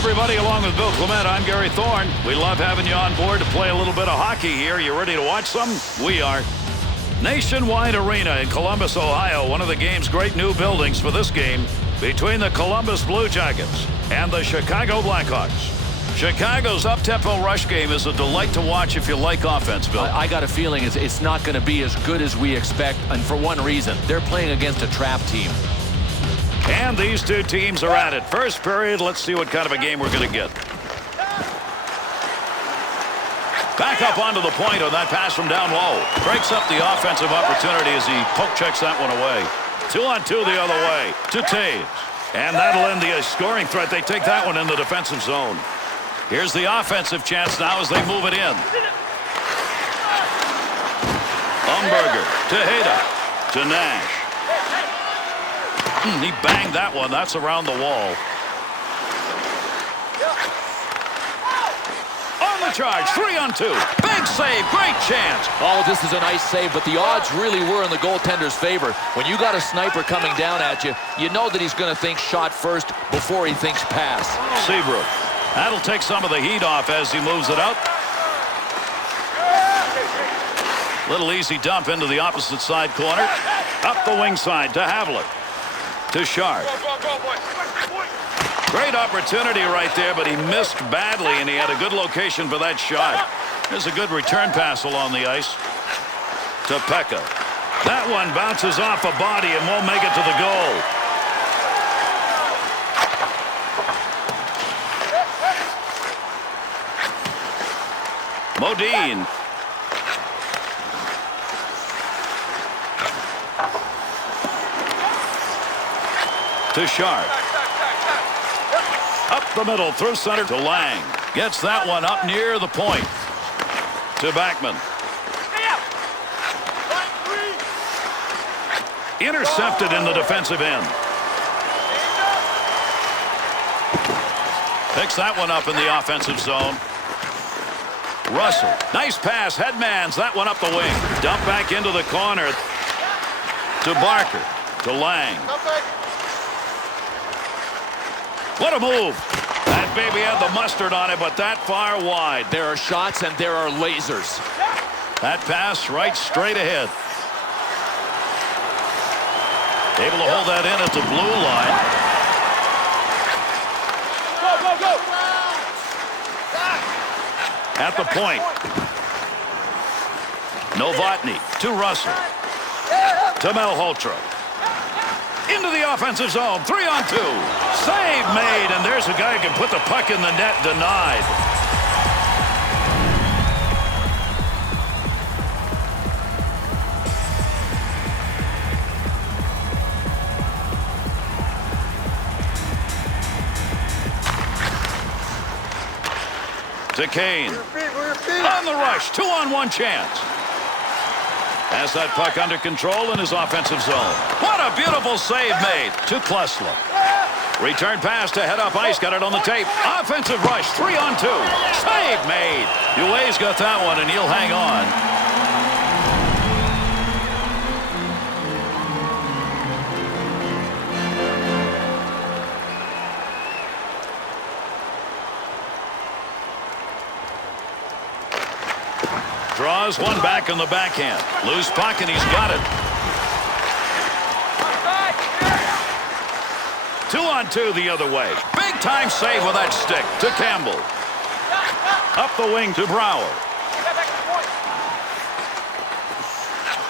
everybody. Along with Bill Clement, I'm Gary Thorne. We love having you on board to play a little bit of hockey here. You ready to watch some? We are. Nationwide Arena in Columbus, Ohio. One of the game's great new buildings for this game between the Columbus Blue Jackets and the Chicago Blackhawks. Chicago's up-tempo rush game is a delight to watch if you like offense, Bill. I got a feeling it's not going to be as good as we expect, and for one reason. They're playing against a trap team. And these two teams are at it. First period, let's see what kind of a game we're going to get. Back up onto the point on that pass from down low. Breaks up the offensive opportunity as he poke checks that one away. 2-on-2 the other way to Taves. And that'll end the scoring threat. They take that one in the defensive zone. Here's the offensive chance now as they move it in. Umberger to Hayda to Nash. He banged that one. That's around the wall. On the charge, 3-on-2. Big save, great chance. Oh, this is a nice save, but the odds really were in the goaltender's favor. When you got a sniper coming down at you, you know that he's going to think shot first before he thinks pass. Seabrook. That'll take some of the heat off as he moves it out. Little easy dump into the opposite side corner. Up the wing side to Havlik. To Sharp. Great opportunity right there, but he missed badly, and he had a good location for that shot. There's a good return pass along the ice to Pekka. That one bounces off a body and won't make it to the goal. Modine. To Sharp. Up the middle through center to Lang. Gets that one up near the point. To Backman. Intercepted in the defensive end. Picks that one up in the offensive zone. Russell. Nice pass. Headmans that one up the wing. Dump back into the corner. To Barker. To Lang. What a move. That baby had the mustard on it, but that far wide. There are shots and there are lasers. That pass right straight ahead. Able to hold that in at the blue line. Go, go, go. At the point. Novotny to Russell. To Malhotra. Into the offensive zone. 3-on-2. Save made, and there's a guy who can put the puck in the net. Denied. To Kane. On the rush. 2-on-1 chance. Has that puck under control in his offensive zone. What a beautiful save made to Klesla. Return pass to head up ice. Got it on the tape. Offensive rush. 3-on-2. Save made. Duay's got that one, and he'll hang on. Draws one back on the backhand. Loose puck, and he's got it. 2-on-2 the other way. Big time save with that stick to Campbell. Up the wing to Brouwer.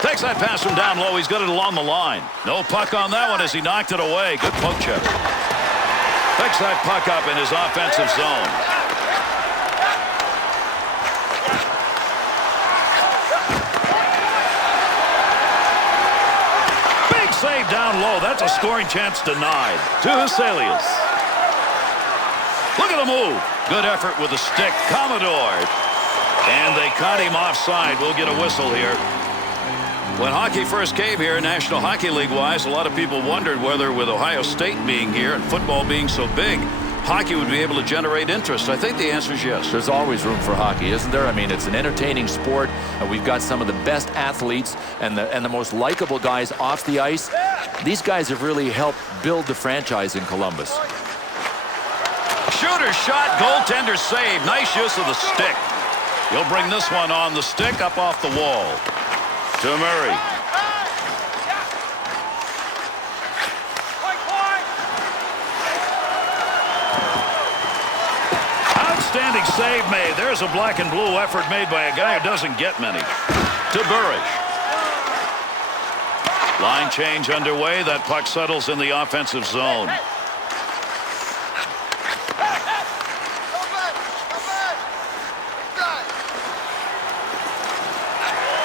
Takes that pass from down low. He's got it along the line. No puck on that one as he knocked it away. Good poke check. Picks that puck up in his offensive zone. Save down low. That's a scoring chance denied to Huselius. Look at the move. Good effort with the stick. Commodore. And they caught him offside. We'll get a whistle here. When hockey first came here, National Hockey League-wise, a lot of people wondered whether with Ohio State being here and football being so big, hockey would be able to generate interest. I think the answer is yes. There's always room for hockey, isn't there? I mean, it's an entertaining sport, and we've got some of the best athletes and the most likable guys off the ice. These guys have really helped build the franchise in Columbus. Sure. Shooter shot, goaltender save. Nice use of the stick. He'll bring this one on the stick up off the wall. To Murray. Outstanding save made. There's a black and blue effort made by a guy who doesn't get many. To Burrish. Line change underway. That puck settles in the offensive zone.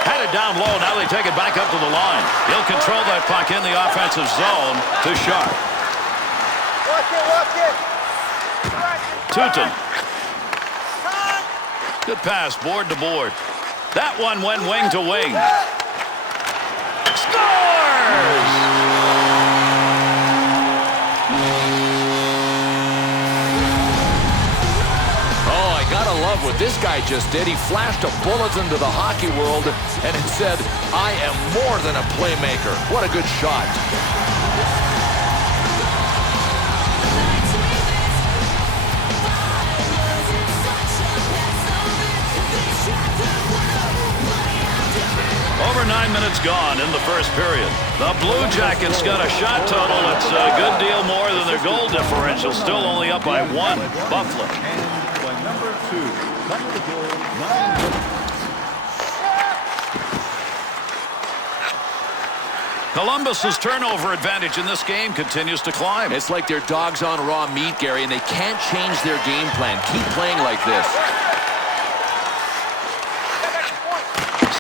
Had it down low. Now they take it back up to the line. He'll control that puck in the offensive zone to Sharp. Tutin. Good pass, board to board. That one went wing to wing. Scores! Oh, I gotta love what this guy just did. He flashed a bulletin to the hockey world, and it said, "I am more than a playmaker." What a good shot. Over 9 minutes gone in the first period. The Blue Jackets got a shot total that's a good deal more than their goal differential. Still only up by 1. Buffalo. By number 2, coming to goal, 9. Columbus's turnover advantage in this game continues to climb. It's like they're dogs on raw meat, Gary, and they can't change their game plan. Keep playing like this.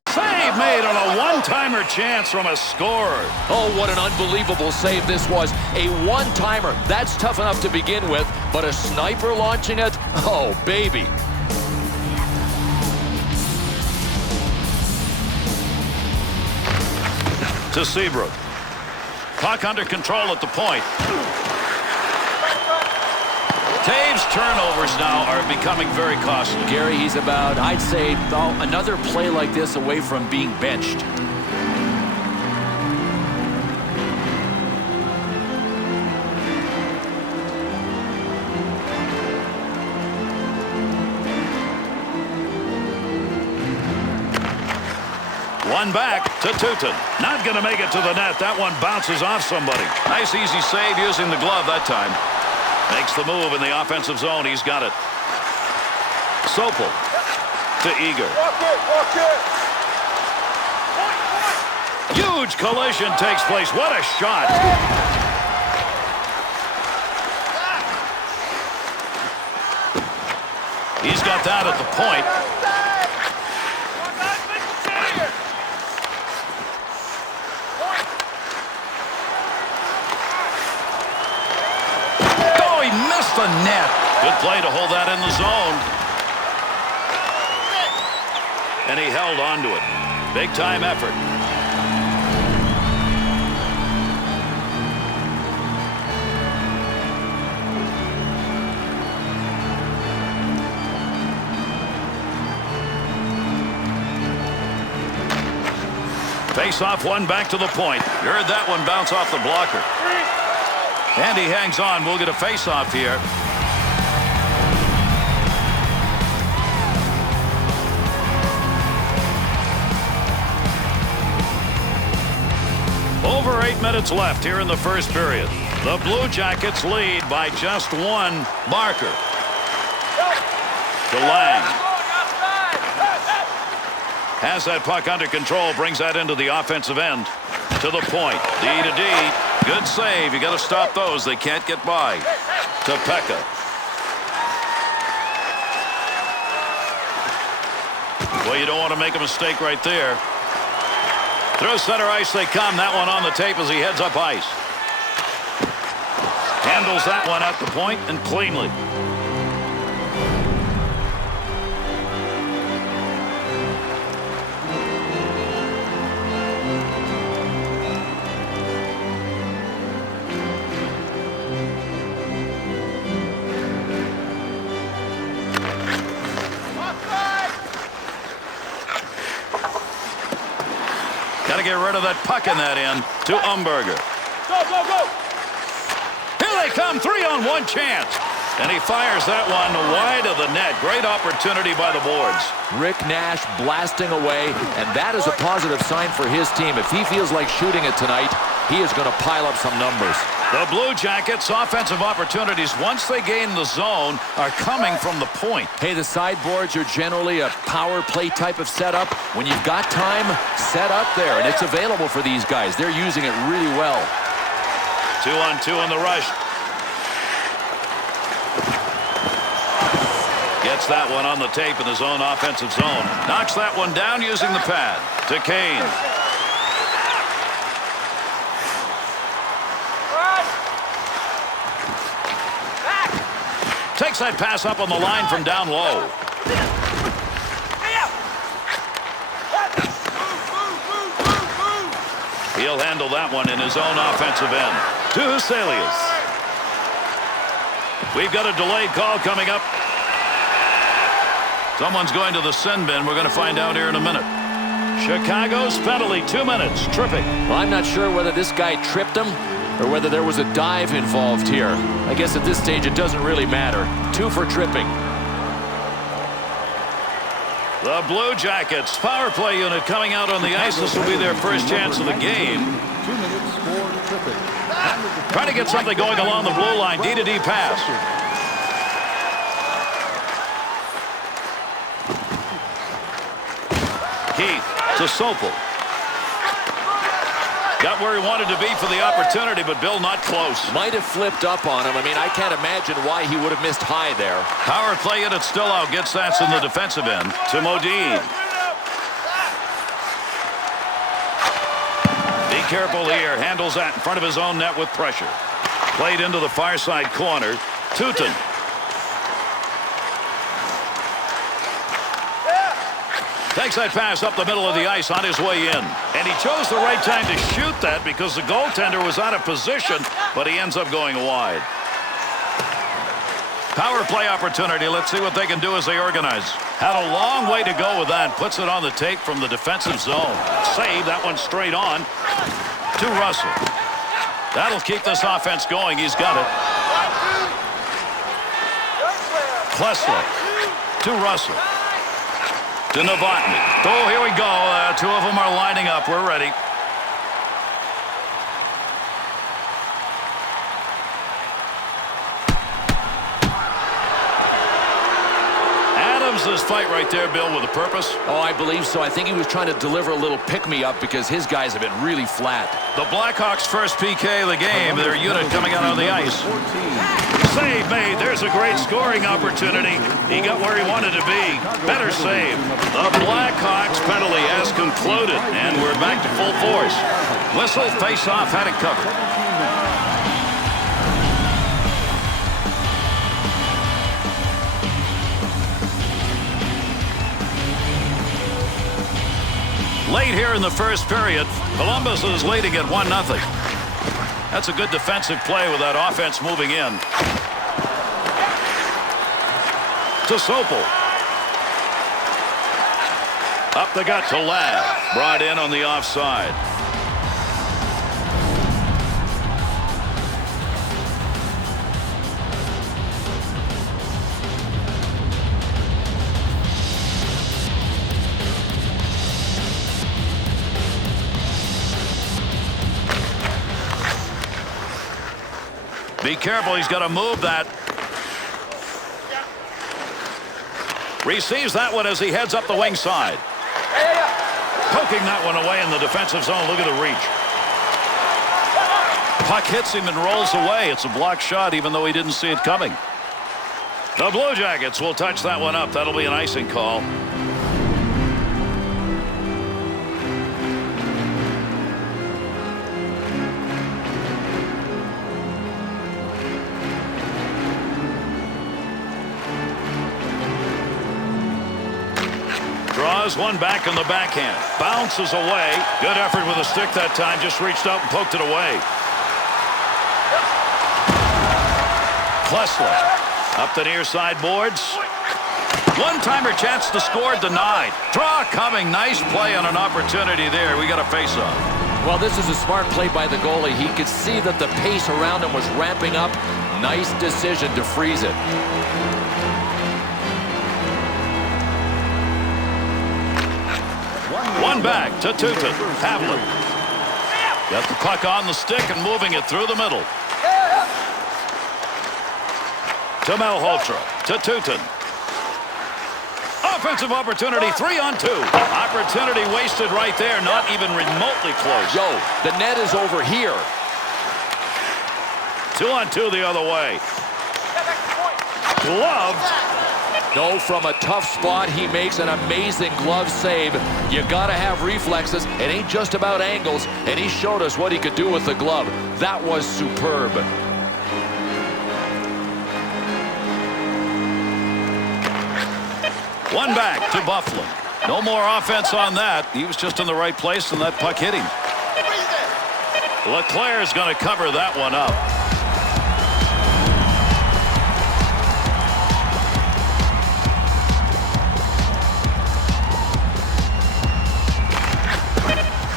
Save made on a one-timer chance from a scorer. Oh, what an unbelievable save this was. A one-timer. That's tough enough to begin with, but a sniper launching it? Oh, baby. To Seabrook. Puck under control at the point. Taves' turnovers now are becoming very costly. Gary, he's about, I'd say, another play like this away from being benched. One back to Tutin. Not going to make it to the net. That one bounces off somebody. Nice easy save using the glove that time. Makes the move in the offensive zone. He's got it. Sopel to Eager. Huge collision takes place. What a shot. He's got that at the point. The net. Good play to hold that in the zone. And he held on to it. Big time effort. Face off one back to the point. You heard that one bounce off the blocker. And he hangs on. We'll get a face-off here. Over 8 minutes left here in the first period. The Blue Jackets lead by just 1 marker. To Lang. Has that puck under control. Brings that into the offensive end. To the point. D to D. Good save. You got to stop those. They can't get by. To Pekka. Well, you don't want to make a mistake right there. Through center ice they come. That one on the tape as he heads up ice. Handles that one at the point and cleanly. Got to get rid of that puck in that end. To Umberger. Go, go, go! Here they come. 3-on-1 chance. And he fires that one wide of the net. Great opportunity by the boards. Rick Nash blasting away, and that is a positive sign for his team. If he feels like shooting it tonight, he is going to pile up some numbers. The Blue Jackets' offensive opportunities, once they gain the zone, are coming from the point. Hey, the sideboards are generally a power play type of setup. When you've got time, set up there, and it's available for these guys. They're using it really well. 2-on-2 in the rush. Gets that one on the tape in his own offensive zone. Knocks that one down using the pad. To Kane. Takes that pass up on the line from down low. He'll handle that one in his own offensive end. To Huselius. We've got a delayed call coming up. Someone's going to the sin bin. We're going to find out here in a minute. Chicago's penalty, 2 minutes, tripping. Well, I'm not sure whether this guy tripped him or whether there was a dive involved here. I guess at this stage it doesn't really matter. 2 for tripping. The Blue Jackets power play unit coming out on the ice. This will be their first chance of the game. 2 minutes for tripping. Trying to get something going along the blue line. D-to-D pass. Keith to Sopel. Got where he wanted to be for the opportunity, but Bill not close. Might have flipped up on him. I mean, I can't imagine why he would have missed high there. Power play unit still out. Gets that in the defensive end. To Modine. Be careful here. Handles that in front of his own net with pressure. Played into the far side corner. Tutin. Takes that pass up the middle of the ice on his way in. And he chose the right time to shoot that because the goaltender was out of position, but he ends up going wide. Power play opportunity. Let's see what they can do as they organize. Had a long way to go with that. Puts it on the tape from the defensive zone. Save that one straight on to Russell. That'll keep this offense going. He's got it. Klesler to Russell. To Novotny. Oh, here we go. 2 of them are lining up. We're ready. This fight right there, Bill, with a purpose? Oh, I believe so. I think he was trying to deliver a little pick-me-up because his guys have been really flat. The Blackhawks' first PK of the game. Their unit coming out on the ice. Save made. There's a great scoring opportunity. He got where he wanted to be. Better save. The Blackhawks penalty has concluded, and we're back to full force. Whistle, face-off, had it covered. Late here in the first period, Columbus is leading at 1-0. That's a good defensive play with that offense moving in. To Sopel. Up the gut to Ladd. Brought in on the offside. Be careful, he's got to move that. Receives that one as he heads up the wing side. Poking that one away in the defensive zone. Look at the reach. Puck hits him and rolls away. It's a blocked shot even though he didn't see it coming. The Blue Jackets will touch that one up. That'll be an icing call. Draws one back on the backhand. Bounces away. Good effort with a stick that time. Just reached out and poked it away. Klesler up the near side boards. One-timer chance to score denied. Draw coming. Nice play on an opportunity there. We got a face-off. Well, this is a smart play by the goalie. He could see that the pace around him was ramping up. Nice decision to freeze it. One back to Tutin. Havlin. Got the puck on the stick and moving it through the middle. To Malhotra. To Tutin. Offensive opportunity, 3-on-2. Opportunity wasted right there, not even remotely close. Yo, the net is over here. 2-on-2 the other way. Gloved. No, from a tough spot, he makes an amazing glove save. You got to have reflexes. It ain't just about angles, and he showed us what he could do with the glove. That was superb. One back to Bufflin. No more offense on that. He was just in the right place, and that puck hit him. LeClair's going to cover that one up.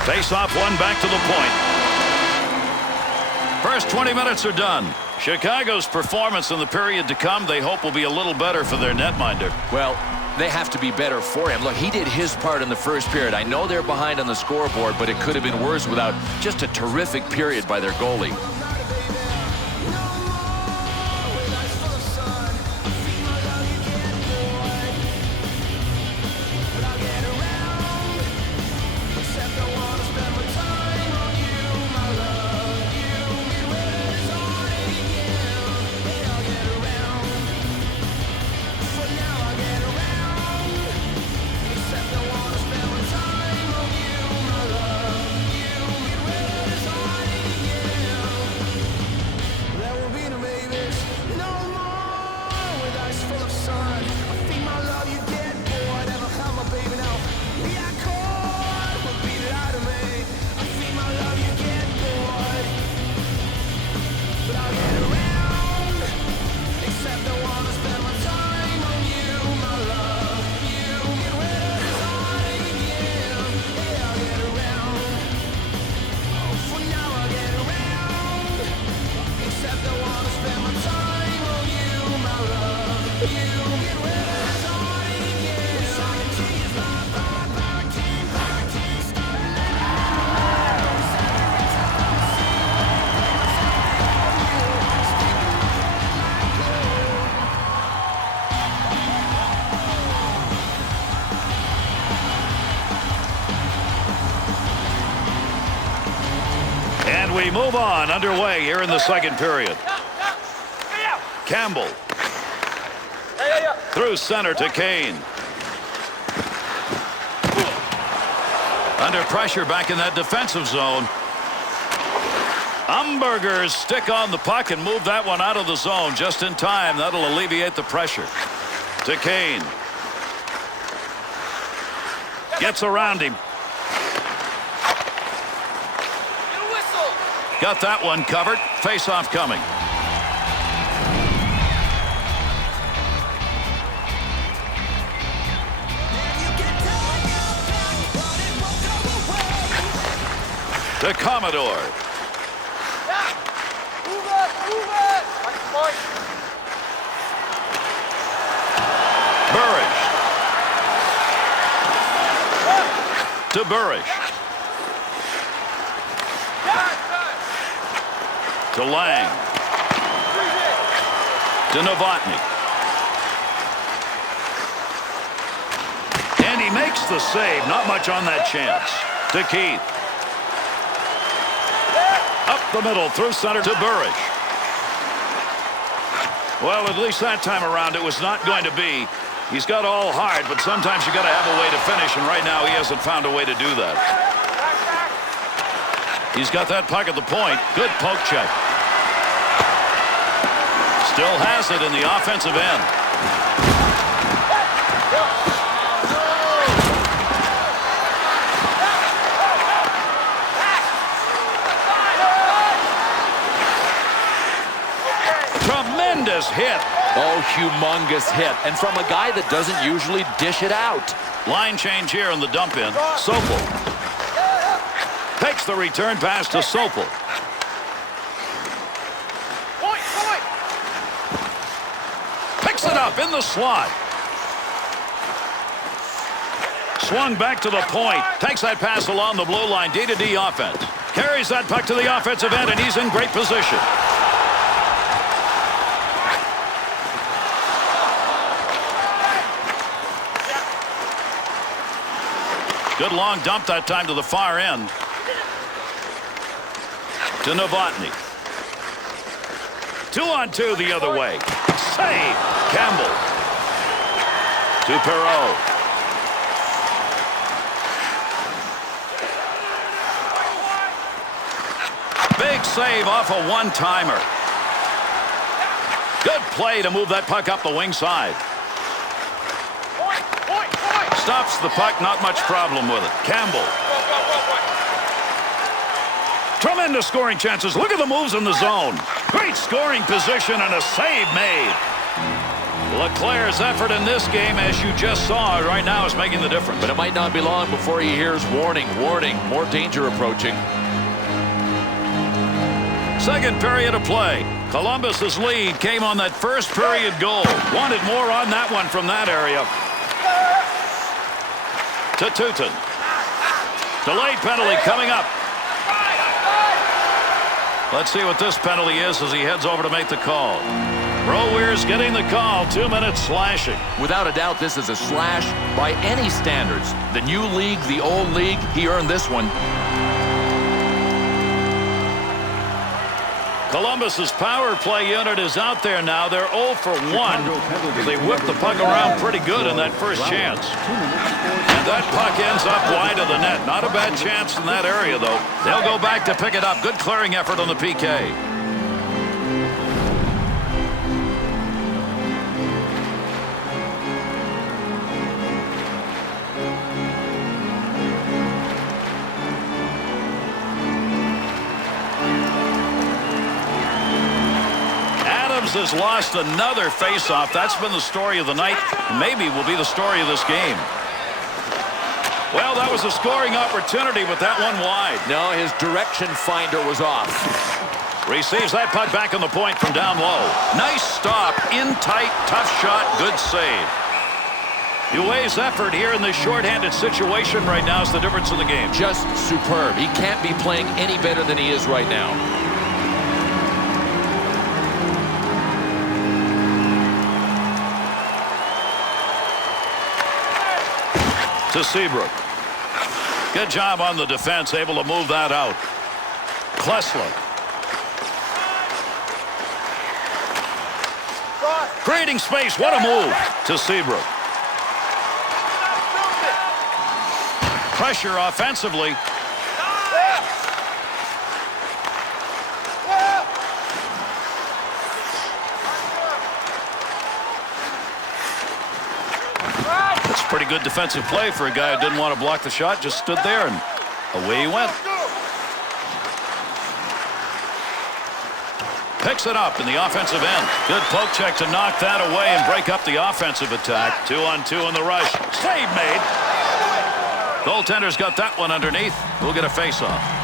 Face off, one back to the point. First 20 minutes are done. Chicago's performance in the period to come, they hope, will be a little better for their netminder. Well, they have to be better for him. Look, he did his part in the first period. I know they're behind on the scoreboard, but it could have been worse without just a terrific period by their goalie. And we move on, underway here in the second period. Campbell. Through center to Kane. Under pressure back in that defensive zone. Umberger's stick on the puck and move that one out of the zone just in time. That'll alleviate the pressure. To Kane. Gets around him. Got that one covered. Face-off coming. The Commodore. Burrish. To Burrish. To Lang. To Novotny. And he makes the save. Not much on that chance. To Keith. Up the middle, through center to Burrish. Well, at least that time around it was not going to be. He's got all heart, but sometimes you got to have a way to finish, and right now he hasn't found a way to do that. He's got that puck at the point. Good poke check. Still has it in the offensive end. Tremendous hit. Oh, humongous hit. And from a guy that doesn't usually dish it out. Line change here in the dump in. Sopel. Takes the return pass to Sopel. up in the slot. Swung back to the point. Takes that pass along the blue line. D-to-D offense. Carries that puck to the offensive end, and he's in great position. Good long dump that time to the far end. To Novotny. 2-on-2 the other way. Save. Campbell. To Perreault. Big save off a one-timer. Good play to move that puck up the wing side. Stops the puck, not much problem with it. Campbell. Tremendous scoring chances. Look at the moves in the zone. Great scoring position and a save made. LeClair's effort in this game, as you just saw right now, is making the difference. But it might not be long before he hears warning, warning, more danger approaching. Second period of play. Columbus's lead came on that first period goal. Wanted more on that one from that area. To Tutin. Delayed penalty coming up. Let's see what this penalty is as he heads over to make the call. Brouwer's getting the call. 2 minutes slashing. Without a doubt, this is a slash by any standards. The new league, the old league, he earned this one. Columbus's power play unit is out there now. They're 0 for 1. They whipped the puck around pretty good in that first chance. And that puck ends up wide of the net. Not a bad chance in that area, though. They'll go back to pick it up. Good clearing effort on the PK. Has lost another faceoff. That's been the story of the night. Maybe will be the story of this game. Well, that was a scoring opportunity, but that one wide. No, his direction finder was off. Receives that puck back on the point from down low. Nice stop. In tight, tough shot, good save. UA's effort here in this shorthanded situation right now is the difference in the game. Just superb. He can't be playing any better than he is right now. To Seabrook. Good job on the defense, able to move that out. Klesla. Creating space, what a move. To Seabrook. Pressure offensively. Pretty good defensive play for a guy who didn't want to block the shot. Just stood there and away he went. Picks it up in the offensive end. Good poke check to knock that away and break up the offensive attack. 2-on-2 in the rush. Save made. Goaltender's got that one underneath. We'll get a face-off.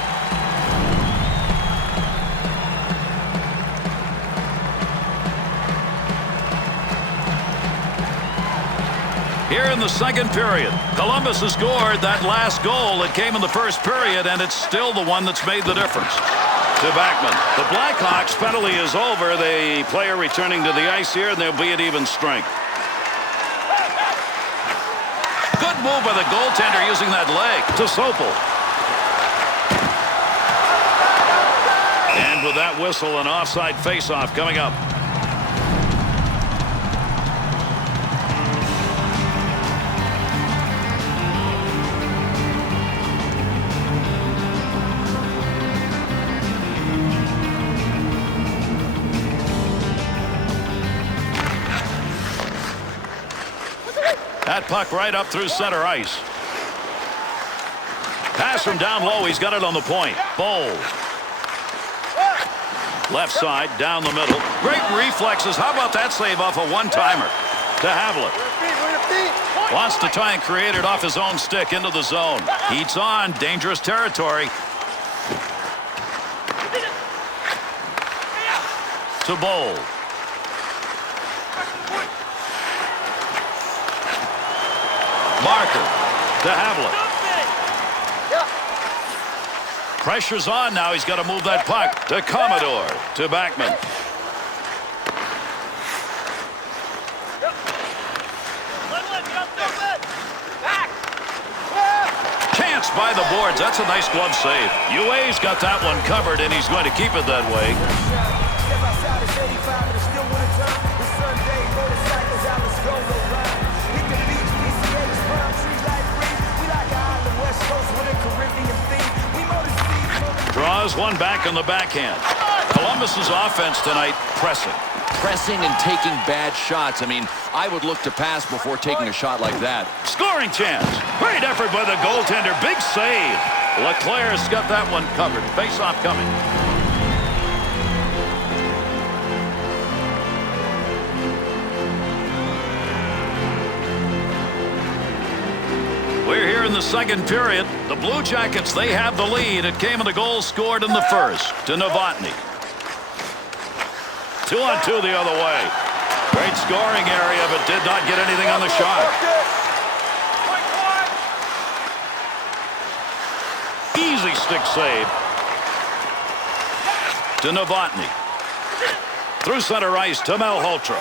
Here in the second period, Columbus has scored that last goal that came in the first period, and it's still the one that's made the difference. To Backman. The Blackhawks penalty is over. The player returning to the ice here, and they'll be at even strength. Good move by the goaltender using that leg. To Sopel. And with that whistle, an offside faceoff coming up. That puck right up through center ice. Pass from down low. He's got it on the point. Bold. Left side, down the middle. Great reflexes. How about that save off a one-timer? To Havlat. Wants to try and create it off his own stick into the zone. Heats on. Dangerous territory. To Bold. Barker to Havlet. Pressure's on now. He's got to move that puck to Commodore to Backman. Chance by the boards. That's a nice glove save. UA's got that one covered, and he's going to keep it that way. Draws one back on the backhand. Columbus's offense tonight, pressing. Pressing and taking bad shots. I mean, I would look to pass before taking a shot like that. Scoring chance. Great effort by the goaltender. Big save. LeClair's got that one covered. Face-off coming. We're here in the second period. The Blue Jackets, they have the lead. It came in the goal scored in the first to Novotny. 2-on-2 the other way. Great scoring area, but did not get anything on the shot. Easy stick save to Novotny. Through center ice to Malhotra.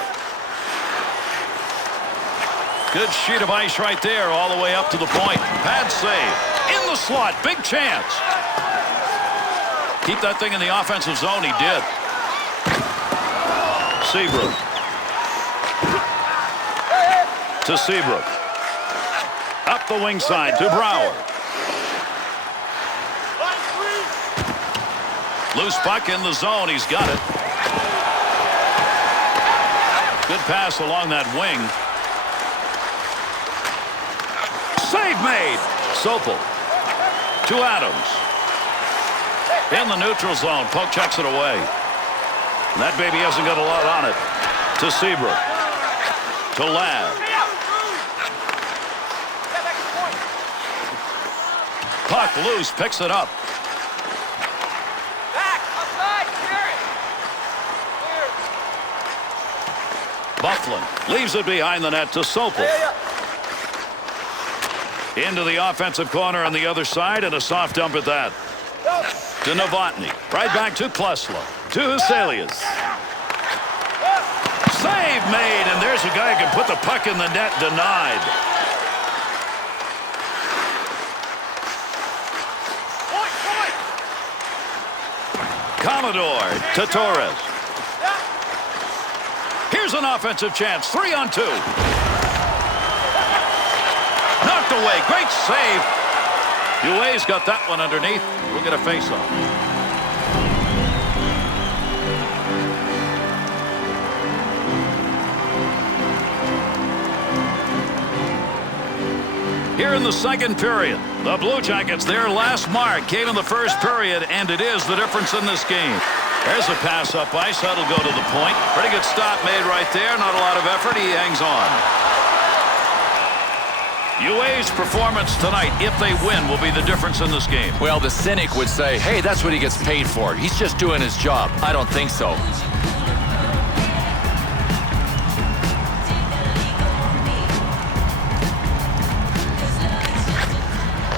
Good sheet of ice right there all the way up to the point. Pad save. In the slot. Big chance. Keep that thing in the offensive zone. He did. Seabrook. To Seabrook. Up the wing side to Brouwer. Loose puck in the zone. He's got it. Good pass along that wing. Save made. Sopel to Adams. In the neutral zone. Poke checks it away. And that baby hasn't got a lot on it. To Seabrook. To Ladd. Puck loose. Picks it up. Bufflin leaves it behind the net to Sopel. Into the offensive corner on the other side, and a soft dump at that. To Novotny. Right back to Klesla. To Huselius. Save made, and there's a guy who can put the puck in the net. Denied. Commodore to Torres. Here's an offensive chance. 3-on-2. Knocked away. Great save. UA's got that one underneath. We'll get a face-off. Here in the second period, the Blue Jackets, their last mark came in the first period, and it is the difference in this game. There's a pass up ice. That'll go to the point. Pretty good stop made right there. Not a lot of effort. He hangs on. UA's performance tonight, if they win, will be the difference in this game. Well, the cynic would say, hey, that's what he gets paid for. He's just doing his job. I don't think so.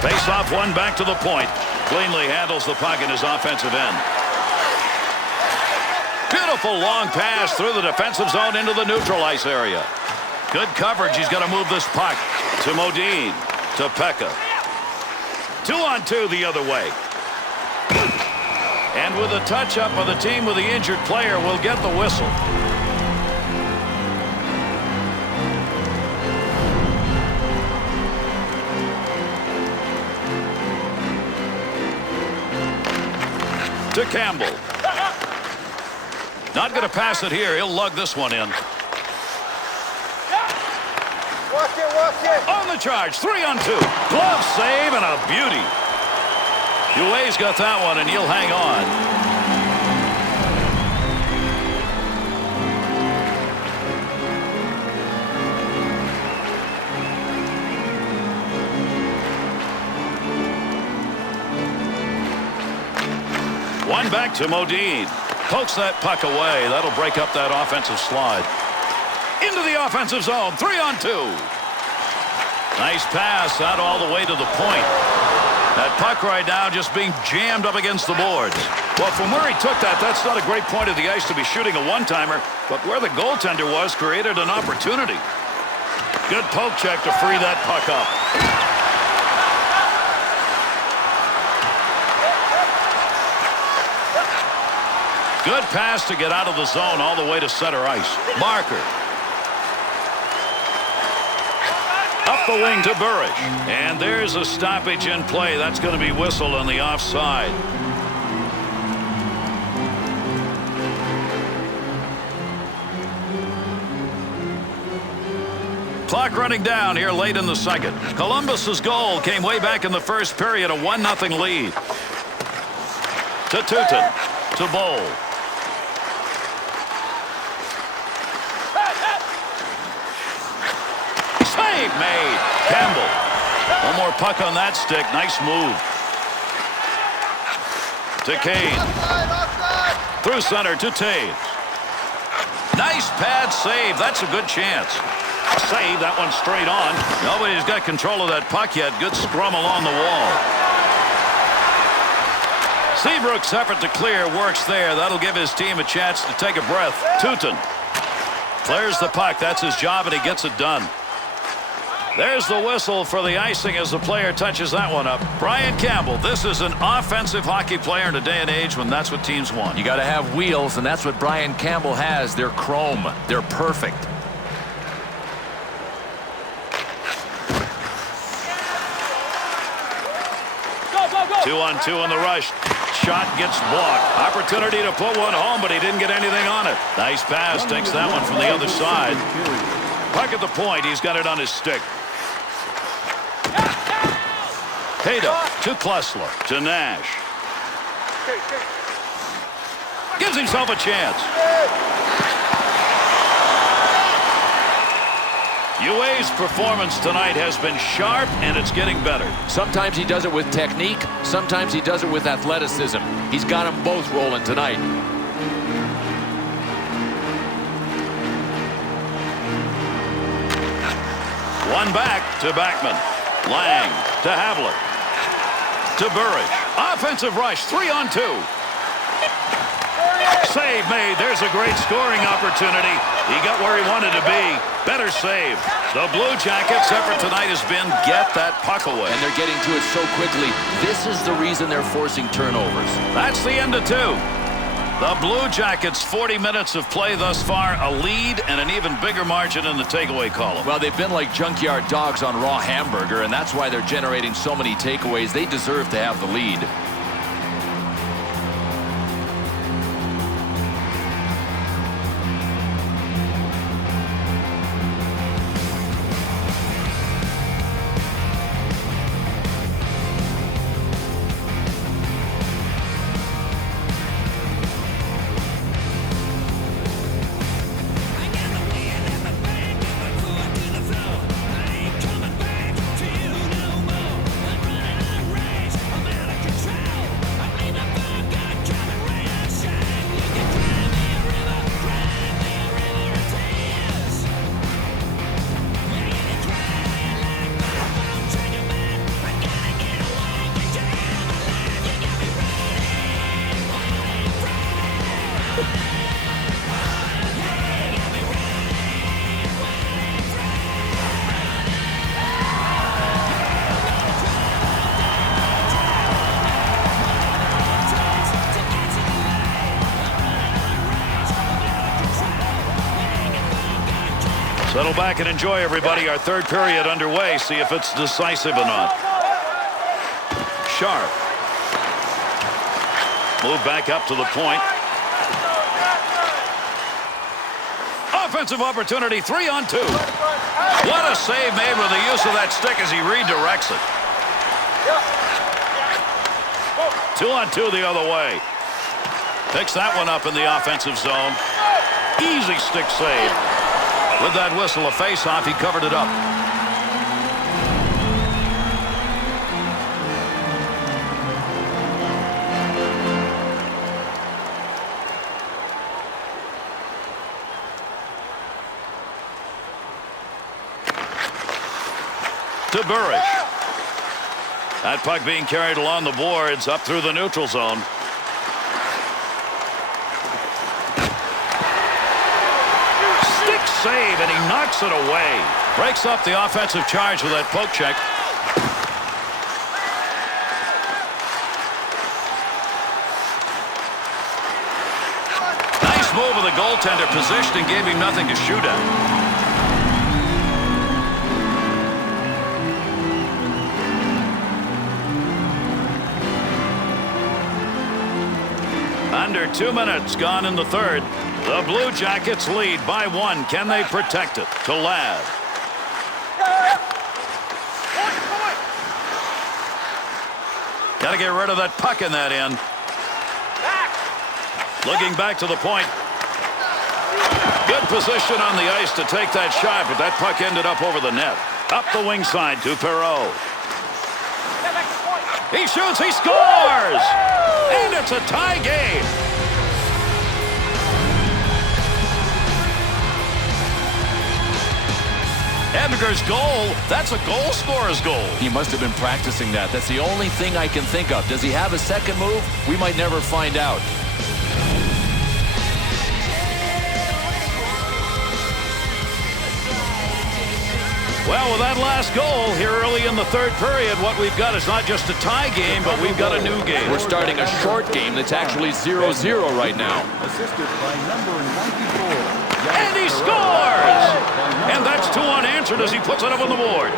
Face off one back to the point. Cleanly handles the puck in his offensive end. Beautiful long pass through the defensive zone into the neutral ice area. Good coverage. He's got to move this puck to Modine, to Pekka. 2-on-2 the other way. And with a touch-up of the team with the injured player, we'll get the whistle. To Campbell. Not going to pass it here. He'll lug this one in. On the charge. 3-on-2. Glove save and a beauty. UA's got that one, and he'll hang on. One back to Modine. Pokes that puck away. That'll break up that offensive slide. Into the offensive zone. 3-on-2. Nice pass out all the way to the point. That puck right now just being jammed up against the boards. Well, from where he took that, that's not a great point of the ice to be shooting a one-timer, but where the goaltender was created an opportunity. Good poke check to free that puck up. Good pass to get out of the zone all the way to center ice. Marker. Up the wing to Burridge. And there's a stoppage in play. That's going to be whistled on the offside. Clock running down here late in the second. Columbus's goal came way back in the first period, a 1-0 lead. To Tutin. To Bowl. Save made. Campbell. One more puck on that stick. Nice move. To Kane. Through center to Taves. Nice pad save. That's a good chance. Save. That one straight on. Nobody's got control of that puck yet. Good scrum along the wall. Seabrook's effort to clear works there. That'll give his team a chance to take a breath. Tutin clears the puck. That's his job, and he gets it done. There's the whistle for the icing as the player touches that one up. Brian Campbell, this is an offensive hockey player in a day and age when that's what teams want. You got to have wheels, and that's what Brian Campbell has. They're chrome. They're perfect. Go. 2-on-2 in the rush. Shot gets blocked. Opportunity to put one home, but he didn't get anything on it. Nice pass. Takes that one from the other side. Puck at the point. He's got it on his stick. Haydo to Klesla to Nash. Gives himself a chance. UA's performance tonight has been sharp, and it's getting better. Sometimes he does it with technique. Sometimes he does it with athleticism. He's got them both rolling tonight. One back to Backman. Lang to Havlat. To Burridge. Offensive rush. 3-on-2. Save made. There's a great scoring opportunity. He got where he wanted to be. Better save. The Blue Jackets' effort tonight has been get that puck away. And they're getting to it so quickly. This is the reason they're forcing turnovers. That's the end of 2. The Blue Jackets, 40 minutes of play thus far, a lead and an even bigger margin in the takeaway column. Well, they've been like junkyard dogs on raw hamburger, and that's why they're generating so many takeaways. They deserve to have the lead. Settle back and enjoy, everybody. Our third period underway. See if it's decisive or not. Sharp. Move back up to the point. Offensive opportunity. 3-on-2. What a save made with the use of that stick as he redirects it. 2-on-2 the other way. Picks that one up in the offensive zone. Easy stick save. With that whistle, a face-off, he covered it up. to Burrish. That puck being carried along the boards up through the neutral zone. Stick save, and he knocks it away. Breaks up the offensive charge with that poke check. Nice move of the goaltender, positioned and gave him nothing to shoot at. Under 2 minutes gone in the third. The Blue Jackets lead by 1. Can they protect it? To Ladd. Got to get rid of that puck in that end. Looking back to the point. Good position on the ice to take that shot, but that puck ended up over the net. Up the wing side to Perreault. He shoots, he scores! And it's a tie game. Edgar's goal, that's a goal scorer's goal. He must have been practicing that. That's the only thing I can think of. Does he have a second move? We might never find out. Well, with that last goal here early in the third period, what we've got is not just a tie game, but we've got a new game. We're starting a short game that's actually 0-0 right now. Assisted by number 94. And he scores! And that's 2 unanswered as he puts it up on the board.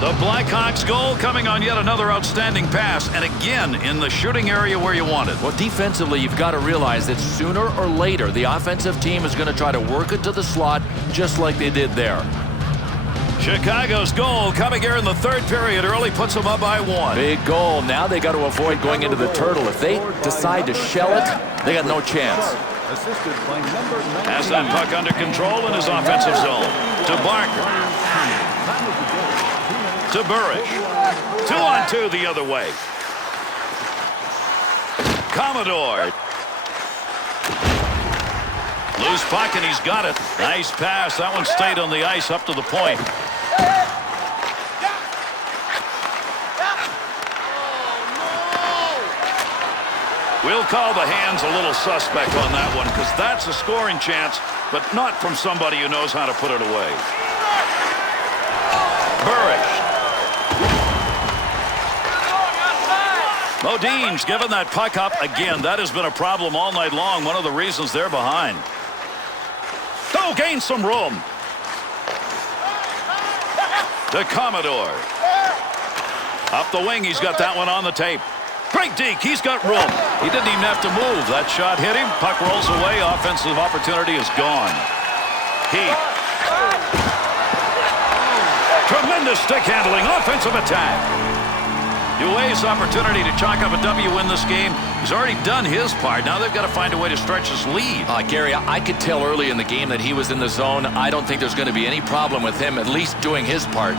The Blackhawks goal coming on yet another outstanding pass, and again in the shooting area where you want it. Well, defensively, you've got to realize that sooner or later, the offensive team is going to try to work it to the slot just like they did there. Chicago's goal coming here in the third period early puts them up by 1. Big goal. Now they got to avoid going into the turtle. If they decide to shell it, they got no chance. Assisted by number 19. Has that puck under control in his offensive zone. To Barker. To Burrish. 2-on-2 the other way. Commodore. Loose puck, and he's got it. Nice pass. That one stayed on the ice up to the point. We'll call the hands a little suspect on that one because that's a scoring chance, but not from somebody who knows how to put it away. Burrish. Modine's given that puck up again. That has been a problem all night long. One of the reasons they're behind. Oh, gain some room. To Commodore. Up the wing, he's got that one on the tape. Great deke, he's got room. He didn't even have to move. That shot hit him. Puck rolls away. Offensive opportunity is gone. Heath. Tremendous stick handling. Offensive attack. UA's opportunity to chalk up a W in this game. He's already done his part. Now they've got to find a way to stretch his lead. Gary, I could tell early in the game that he was in the zone. I don't think there's going to be any problem with him at least doing his part.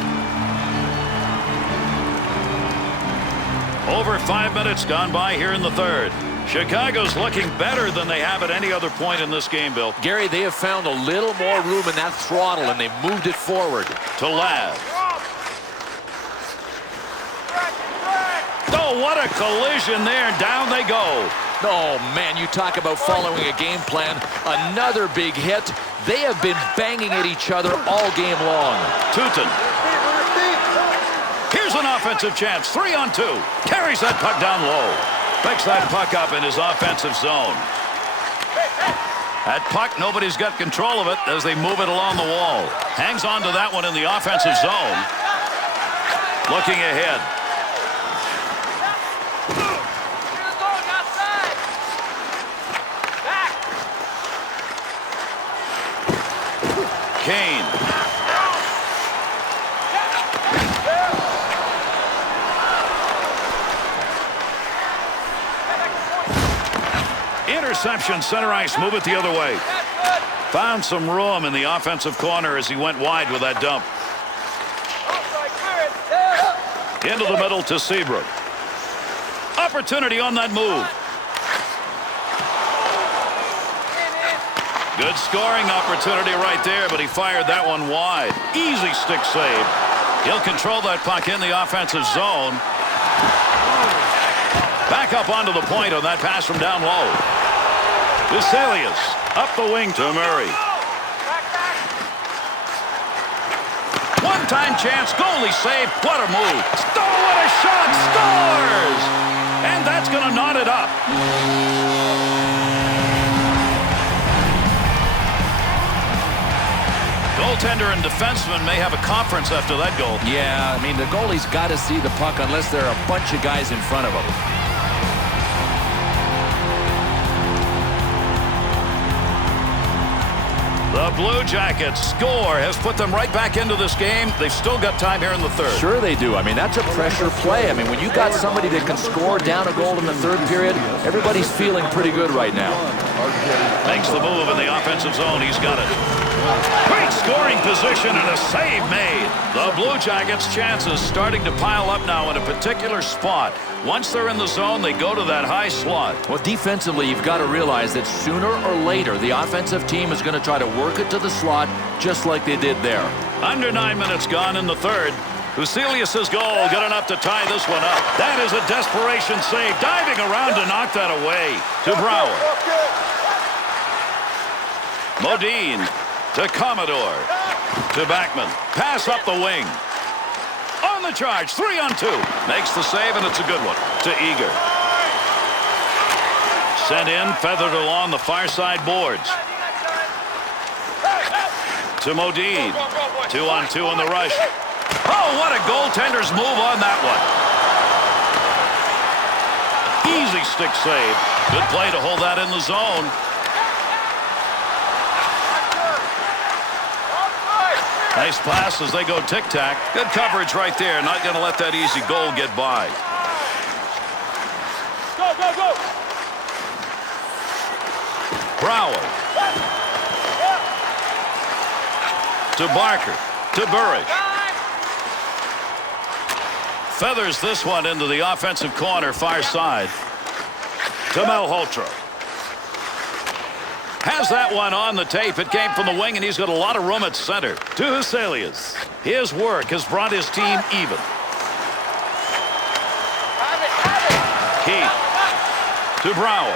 Over 5 minutes gone by here in the third. Chicago's looking better than they have at any other point in this game, Bill. Gary, they have found a little more room in that throttle, and they've moved it forward. To Ladd. Oh, what a collision there. Down they go. Oh, man, you talk about following a game plan. Another big hit. They have been banging at each other all game long. Tutin. Here's an offensive chance. 3-on-2. Carries that puck down low. Picks that puck up in his offensive zone. That puck, nobody's got control of it as they move it along the wall. Hangs on to that one in the offensive zone. Looking ahead. Kane. Interception, center ice, move it the other way. Found some room in the offensive corner as he went wide with that dump. Into the middle to Seabrook. Opportunity on that move. Good scoring opportunity right there, but he fired that one wide. Easy stick save. He'll control that puck in the offensive zone. Back up onto the point on that pass from down low. Vesalius up the wing to Murray. One-time chance, goalie save. What a move. Oh, what a shot. Scores! And that's going to knot it up. Goaltender and defenseman may have a conference after that goal. Yeah, I mean, the goalie's got to see the puck unless there are a bunch of guys in front of him. The Blue Jackets score has put them right back into this game. They've still got time here in the third. Sure they do. I mean, that's a pressure play. I mean, when you got somebody that can score down a goal in the third period, everybody's feeling pretty good right now. Makes the move in the offensive zone. He's got it. Great scoring position and a save made. The Blue Jackets' chances starting to pile up now in a particular spot. Once they're in the zone, they go to that high slot. Well, defensively, you've got to realize that sooner or later, the offensive team is going to try to work it to the slot just like they did there. Under 9 minutes gone in the third. Vesalius' goal, good enough to tie this one up. That is a desperation save. Diving around to knock that away. To Brouwer. Modine. To Commodore. To Backman. Pass up the wing. On the charge. 3-on-2. Makes the save, and it's a good one. To Eager. Sent in, feathered along the far side boards. To Modine. 2-on-2 in the rush. Oh, what a goaltender's move on that one. Easy stick save. Good play to hold that in the zone. Nice pass as they go tic-tac. Good coverage right there. Not going to let that easy goal get by. Go, go, go. Brouwer. To Barker. To Burridge. Feathers this one into the offensive corner, far side. To Malhotra. Has that one on the tape. It came from the wing, and he's got a lot of room at center. To Vesalius. His work has brought his team even. Keith. To Brouwer.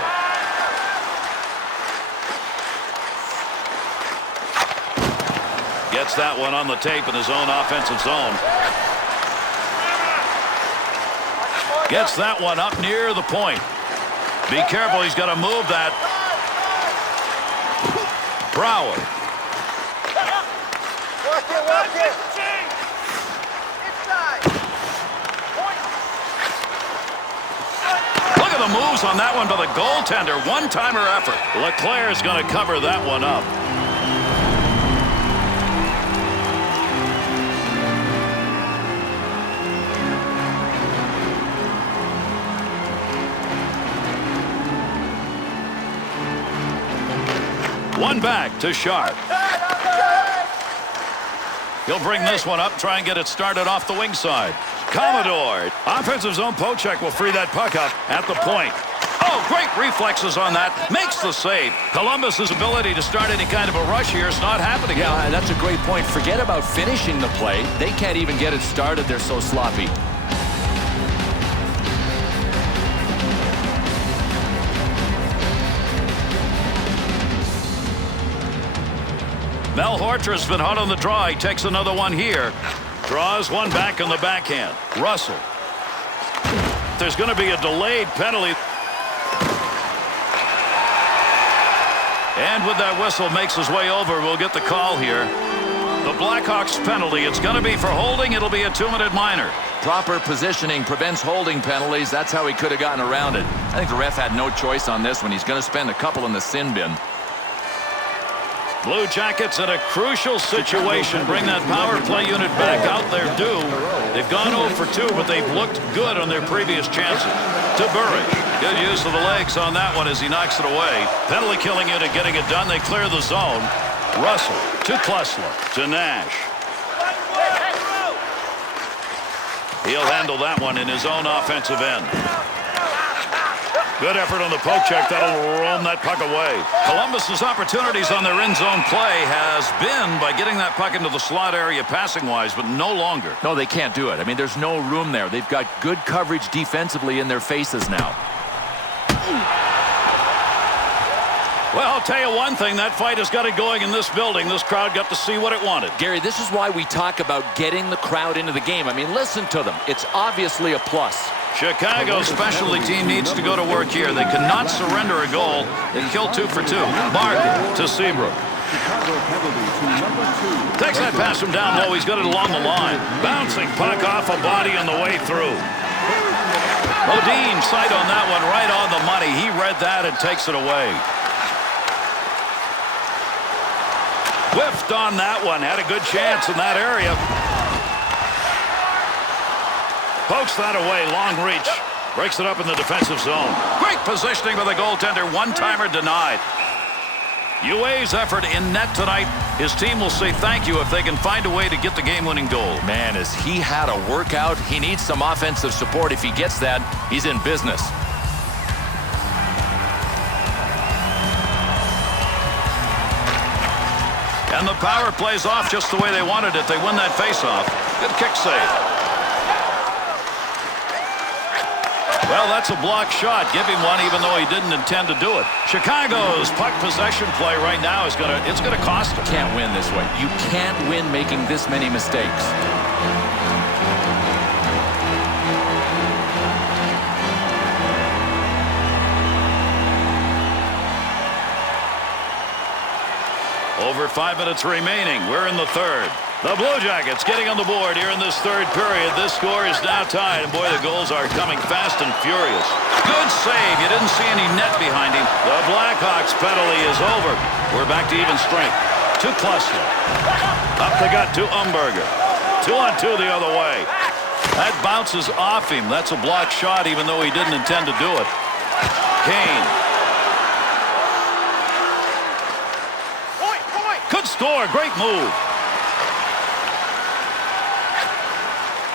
Gets that one on the tape in his own offensive zone. Gets that one up near the point. Be careful, he's got to move that. Brouwer. Work it. Inside. Look at the moves on that one by the goaltender. One-timer effort. LeClair's going to cover that one up. One back to Sharp. He'll bring this one up, try and get it started off the wing side. Commodore. Offensive zone poke-check will free that puck up at the point. Oh, great reflexes on that. Makes the save. Columbus's ability to start any kind of a rush here is not happening. Yeah, that's a great point. Forget about finishing the play. They can't even get it started. They're so sloppy. Malhotra's been hot on the draw. He takes another one here. Draws one back on the backhand. Russell. There's going to be a delayed penalty. And with that whistle makes his way over, we'll get the call here. The Blackhawks penalty. It's going to be for holding. It'll be a 2-minute minor. Proper positioning prevents holding penalties. That's how he could have gotten around it. I think the ref had no choice on this one. He's going to spend a couple in the sin bin. Blue Jackets in a crucial situation. Bring that power play unit back out there due. They've gone 0 for 2, but they've looked good on their previous chances. To Burridge. Good use of the legs on that one as he knocks it away. Penalty killing unit getting it done. They clear the zone. Russell to Klesler. To Nash. He'll handle that one in his own offensive end. Good effort on the poke check. That'll roam that puck away. Columbus's opportunities on their in-zone play has been by getting that puck into the slot area passing-wise, but no longer. No, they can't do it. I mean, there's no room there. They've got good coverage defensively in their faces now. Well, I'll tell you one thing. That fight has got it going in this building. This crowd got to see what it wanted. Gary, this is why we talk about getting the crowd into the game. I mean, listen to them. It's obviously a plus. Chicago's specialty team needs to go to work here. They cannot surrender a goal. They killed 2 for 2. Barker to Seabrook. Chicago penalty to number 2. Takes that pass from down low. He's got it along the line. Bouncing puck off a body on the way through. Modine sight on that one, right on the money. He read that and takes it away. Whiffed on that one. Had a good chance in that area. Pokes that away. Long reach. Breaks it up in the defensive zone. Great positioning by the goaltender. One-timer denied. UA's effort in net tonight. His team will say thank you if they can find a way to get the game-winning goal. Man, has he had a workout. He needs some offensive support. If he gets that, he's in business. And the power plays off just the way they wanted it. They win that face-off. Good kick save. Well, that's a blocked shot. Give him one even though he didn't intend to do it. Chicago's puck possession play right now is it's gonna cost them. Can't win this way. You can't win making this many mistakes. Over 5 minutes remaining. We're in the third. The Blue Jackets getting on the board here in this third period. This score is now tied, and boy, the goals are coming fast and furious. Good save. You didn't see any net behind him. The Blackhawks penalty is over. We're back to even strength. To Klessler. Up the gut to Umberger. 2-on-2 the other way. That bounces off him. That's a blocked shot, even though he didn't intend to do it. Kane. Good score. Great move.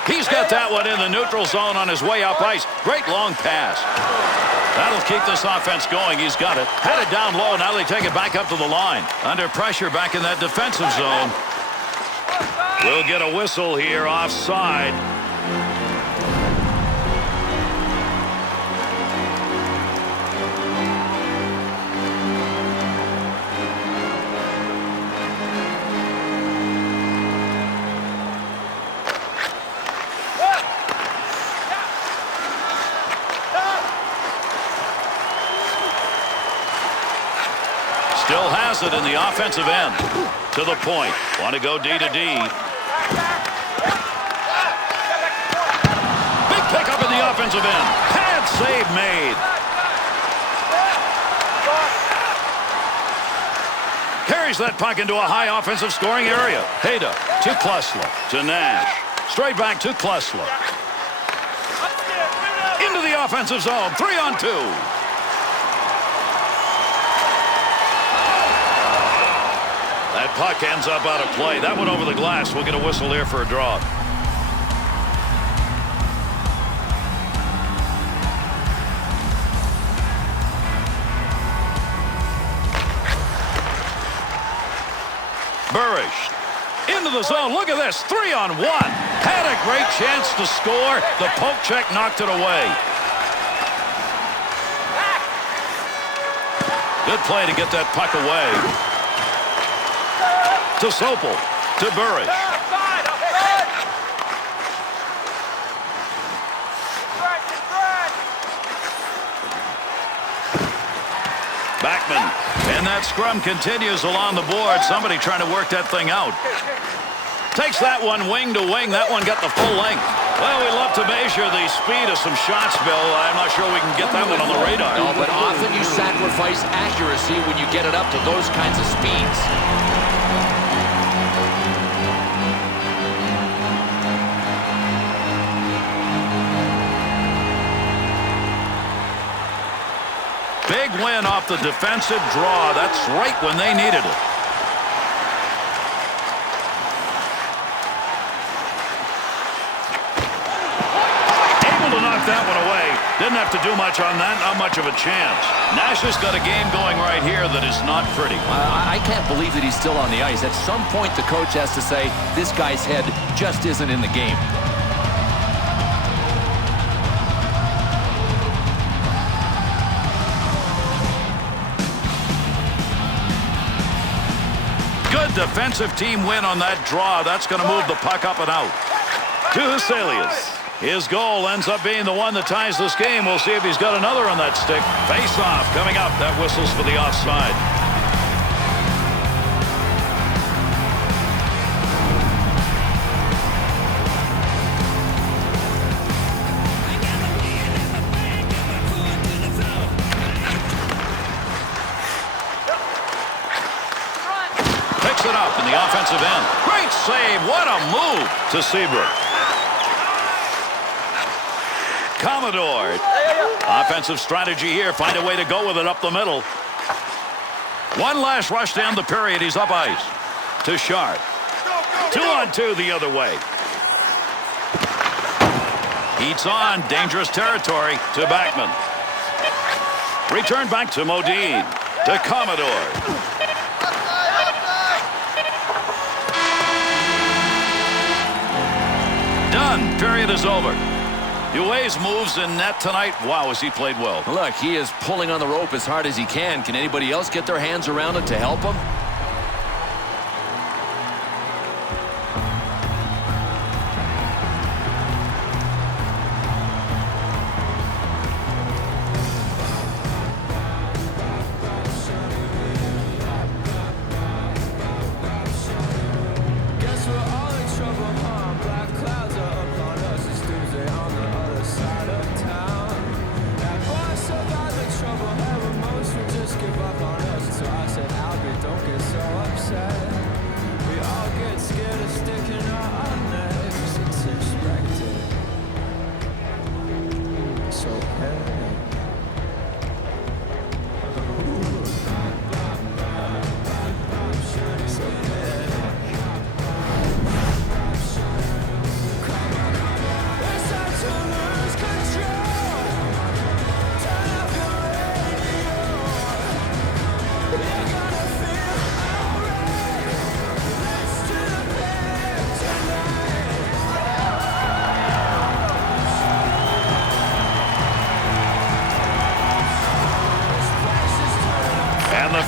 He's got that one in the neutral zone on his way up ice. Great long pass. That'll keep this offense going. He's got it. Had it down low. Now they take it back up to the line. Under pressure back in that defensive zone. We'll get a whistle here offside. Still has it in the offensive end. To the point. Want to go D to D. Big pickup in the offensive end. Pad save made. Carries that puck into a high offensive scoring area. Hayda to Klessler. To Nash. Straight back to Klessler. Into the offensive zone. 3-on-2. That puck ends up out of play. That went over the glass. We'll get a whistle here for a draw. Burish. Into the zone. Look at this. 3-on-1. Had a great chance to score. The poke check knocked it away. Good play to get that puck away. To Sopel. To Burish. Backman. And that scrum continues along the board. Somebody trying to work that thing out. Takes that one wing to wing. That one got the full length. Well, we love to measure the speed of some shots, Bill. I'm not sure we can get that one on the radar. No, but often you sacrifice accuracy when you get it up to those kinds of speeds. Big win off the defensive draw. That's right when they needed it. Able to knock that one away. Didn't have to do much on that, not much of a chance. Nash has got a game going right here that is not pretty. I can't believe that he's still on the ice. At some point, the coach has to say, this guy's head just isn't in the game. Good defensive team win on that draw. That's going to move the puck up and out. To Huselius. His goal ends up being the one that ties this game. We'll see if he's got another on that stick. Face-off coming up. That whistles for the offside. Picks it up in the offensive end. Great save. What a move to Seabrook. Commodore. Offensive strategy here. Find a way to go with it up the middle. One last rush to end the period. He's up ice. To Sharp. 2-on-2 the other way. Heats on. Dangerous territory to Backman. Return back to Modine. To Commodore. Done. Period is over. Duay's moves in net tonight. Wow, has he played well. Look, he is pulling on the rope as hard as he can. Can anybody else get their hands around it to help him?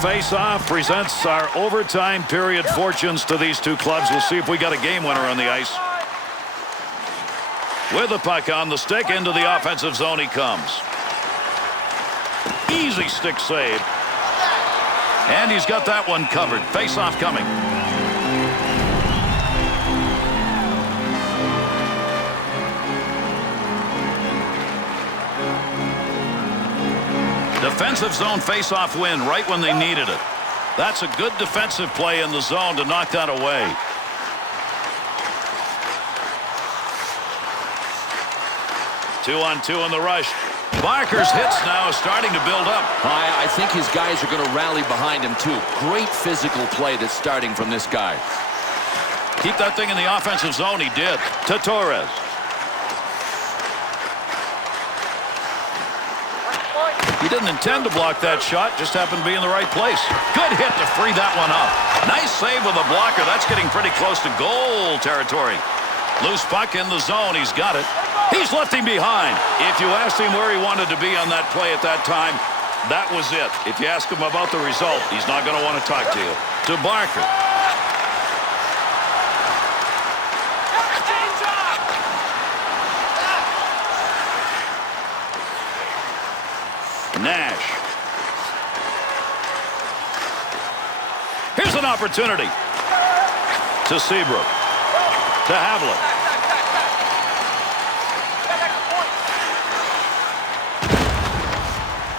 Face-off presents our overtime period fortunes to these two clubs. We'll see if we got a game winner on the ice. With the puck on the stick, into the offensive zone he comes. Easy stick save. And he's got that one covered. Face-off coming. Defensive zone face-off win right when they needed it. That's a good defensive play in the zone to knock that away. 2-on-2 in the rush. Barker's hits now is starting to build up. I think his guys are going to rally behind him too. Great physical play that's starting from this guy. Keep that thing in the offensive zone. He did. To Torres. He didn't intend to block that shot, just happened to be in the right place. Good hit to free that one up. Nice save with a blocker. That's getting pretty close to goal territory. Loose puck in the zone. He's got it. He's left him behind. If you asked him where he wanted to be on that play at that time, that was it. If you ask him about the result, he's not going to want to talk to you. To Barker. Nash. Here's an opportunity. To Seabrook. To Havlat.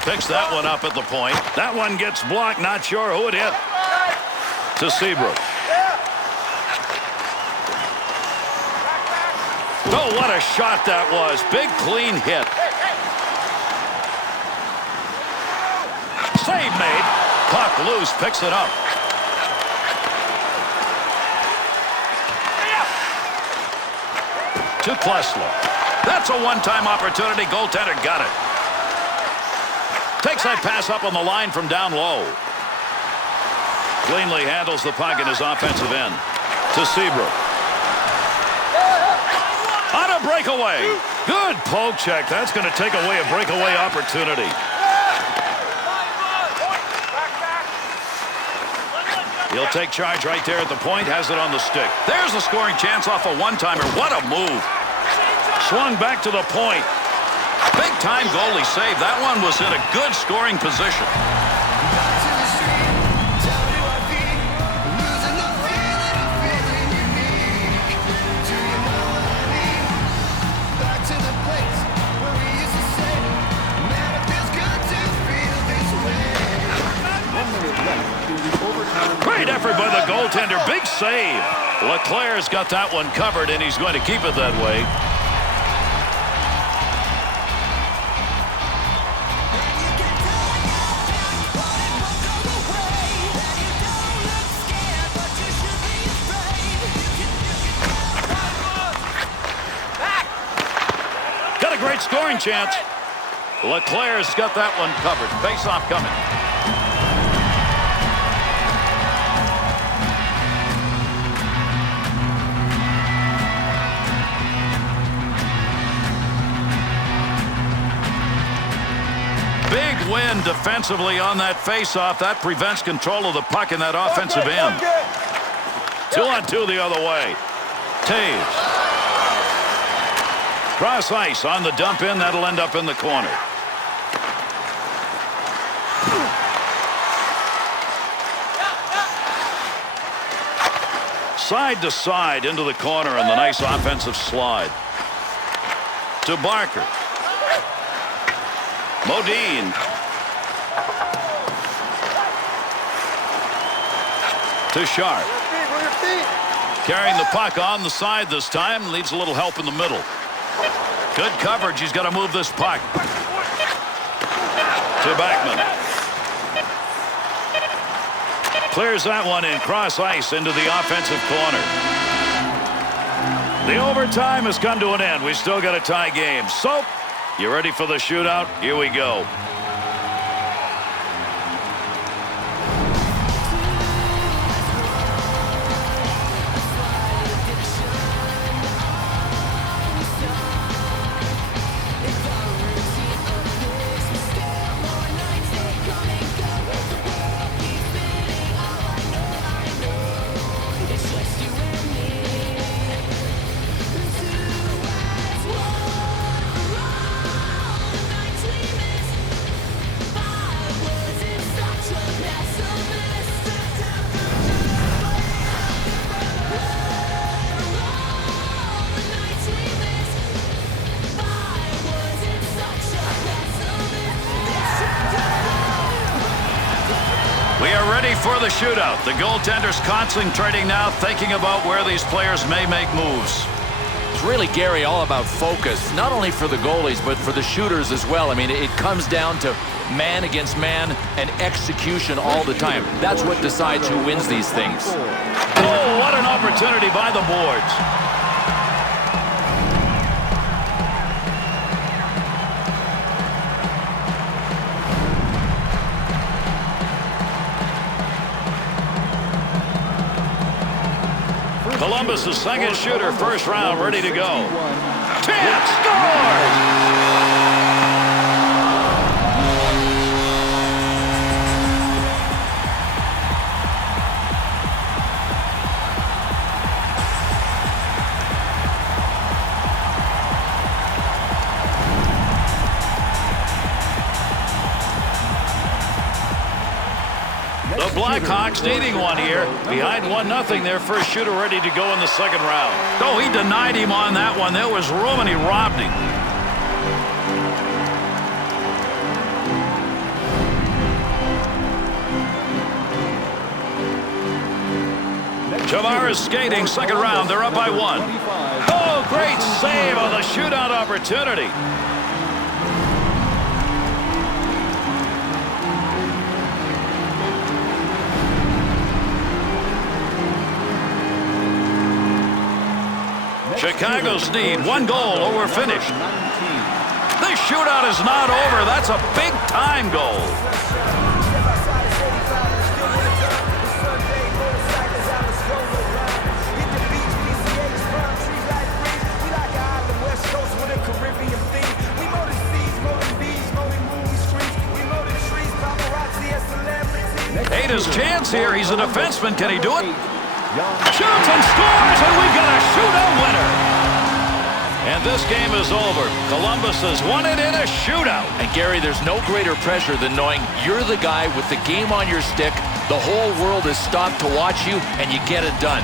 Picks that one up at the point. That one gets blocked. Not sure who it hit. To Seabrook. Oh, what a shot that was. Big, clean hit. Save made. Puck loose. Picks it up. To Klesla. That's a one-time opportunity. Goaltender got it. Takes that pass up on the line from down low. Cleanly handles the puck in his offensive end. To Seabrook. On a breakaway. Good poke check. That's going to take away a breakaway opportunity. He'll take charge right there at the point. Has it on the stick. There's a scoring chance off a one-timer. What a move. Swung back to the point. Big-time goalie save. That one was in a good scoring position. Great effort by the goaltender. Big save. LeClair's got that one covered, and he's going to keep it that way. Got a great scoring chance. LeClair's got that one covered. Face-off coming. Big win defensively on that face-off. That prevents control of the puck in that offensive end. 2-on-2 the other way. Taves. Cross ice on the dump in. That'll end up in the corner. Side to side into the corner and the nice offensive slide. To Barker. Modine. To Sharp. Carrying the puck on the side this time. Needs a little help in the middle. Good coverage. He's got to move this puck. To Backman. Clears that one in cross ice into the offensive corner. The overtime has come to an end. We still got a tie game. So, you ready for the shootout? Here we go. For the shootout. The goaltender's concentrating now, thinking about where these players may make moves. It's really, Gary, all about focus, not only for the goalies, but for the shooters as well. I mean, it comes down to man against man and execution all the time. That's what decides who wins these things. Oh, what an opportunity by the boards. Columbus' second shooter, first round, ready to go. Tip scores! The Blackhawks needing one here. Behind 1-0, their first shooter ready to go in the second round. Oh, he denied him on that one. There was room and he robbed him. Jamar is skating, second round. They're up by 1. Oh, great save on the shootout opportunity. Chicago's need, 1 goal over finished. 19. This shootout is not over. That's a big-time goal. Ate his chance here. He's a defenseman. Can he do it? Shoots and scores, and we've got a shootout winner. And this game is over. Columbus has won it in a shootout. And Gary, there's no greater pressure than knowing you're the guy with the game on your stick. The whole world has stopped to watch you, and you get it done.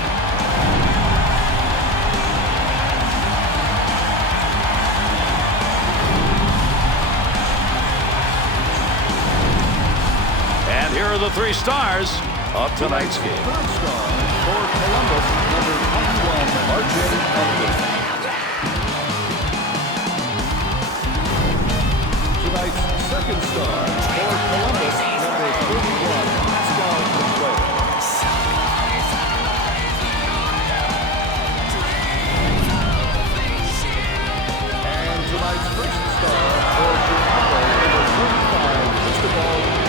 And here are the 3 stars of tonight's game. Third star for Columbus, number 21, R.J. Upton. Tonight's second star for Columbus, number 31, Pascal Contreras. And tonight's first star for Chicago, number 35, Cristobal